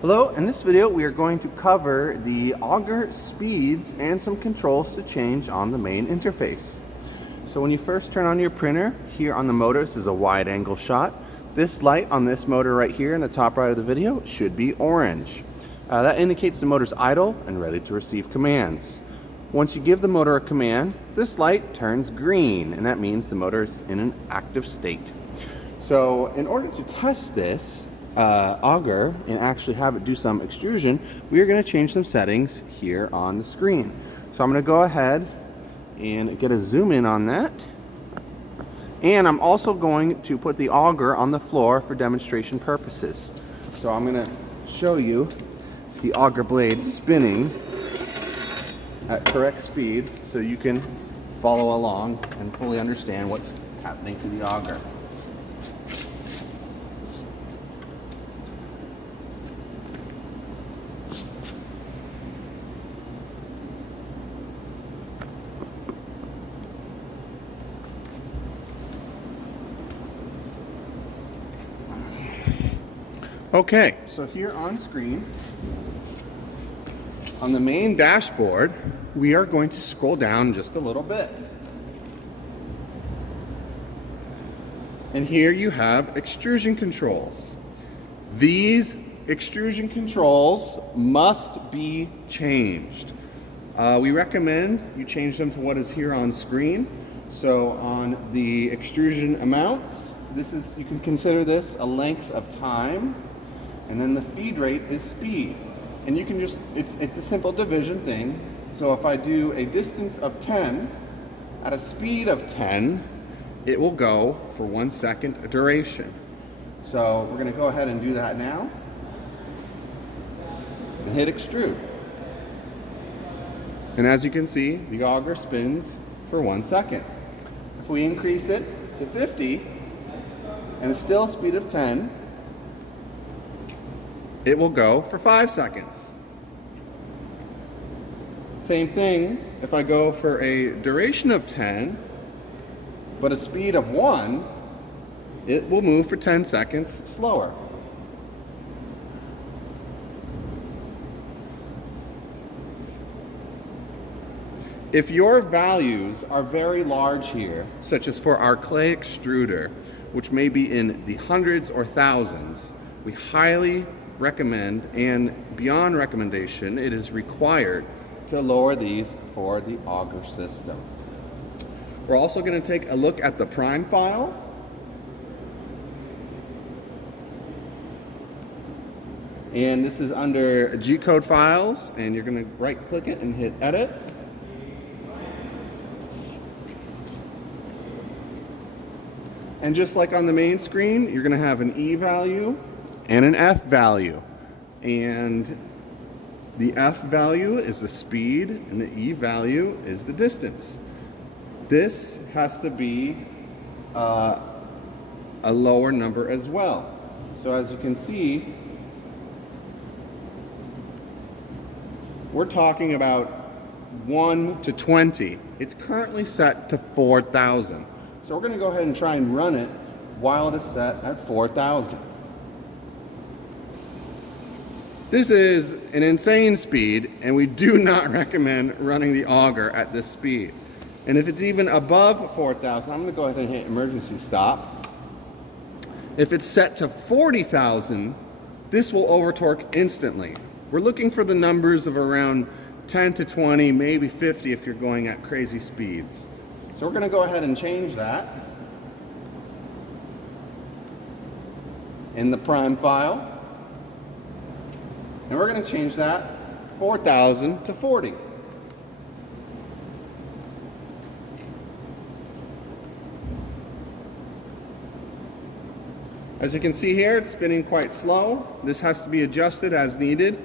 Hello, in this video we are going to cover the auger speeds and some controls to change on the main interface. So when you first turn on your printer, here on the motor, this is a wide angle shot. This light on this motor right here in the top right of the video should be orange. That indicates the motor's idle and ready to receive commands. Once you give the motor a command, this light turns green, and that means the motor is in an active state. So in order to test this auger and actually have it do some extrusion, we are going to change some settings here on the screen. So I'm going to go ahead and get a zoom in on that. And I'm also going to put the auger on the floor for demonstration purposes. So I'm going to show you the auger blade spinning at correct speeds so you can follow along and fully understand what's happening to the auger. Okay, so here on screen, on the main dashboard, we are going to scroll down just a little bit. And here you have extrusion controls. These extrusion controls must be changed. We recommend you change them to what is here on screen. So on the extrusion amounts, you can consider this a length of time. And then the feed rate is speed. And you can just, it's a simple division thing. So if I do a distance of 10 at a speed of 10, it will go for 1 second duration. So we're gonna go ahead and do that now. And hit extrude. And as you can see, the auger spins for 1 second. If we increase it to 50, and it's still a speed of 10, it will go for 5 seconds. Same thing if I go for a duration of 10, but a speed of 1, it will move for 10 seconds slower. If your values are very large here, such as for our clay extruder, which may be in the hundreds or thousands, we highly recommend, and beyond recommendation, it is required to lower these for the auger system. We're also going to take a look at the prime file. And this is under G-code files, and you're going to right click it and hit edit. And just like on the main screen, you're going to have an E value and an F value. And the F value is the speed and the E value is the distance. This has to be a lower number as well. So as you can see, we're talking about 1 to 20. It's currently set to 4,000. So we're going to go ahead and try and run it while it is set at 4,000. This is an insane speed, and we do not recommend running the auger at this speed. And if it's even above 4,000, I'm going to go ahead and hit emergency stop. If it's set to 40,000, this will over torque instantly. We're looking for the numbers of around 10 to 20, maybe 50 if you're going at crazy speeds. So we're going to go ahead and change that in the prime file. And we're going to change that 4,000 to 40. As you can see here, it's spinning quite slow. This has to be adjusted as needed.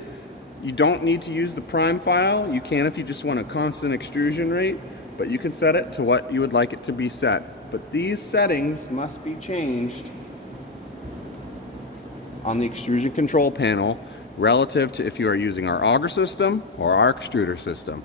You don't need to use the prime file. You can if you just want a constant extrusion rate, but you can set it to what you would like it to be set. But these settings must be changed on the extrusion control panel relative to if you are using our auger system or our extruder system.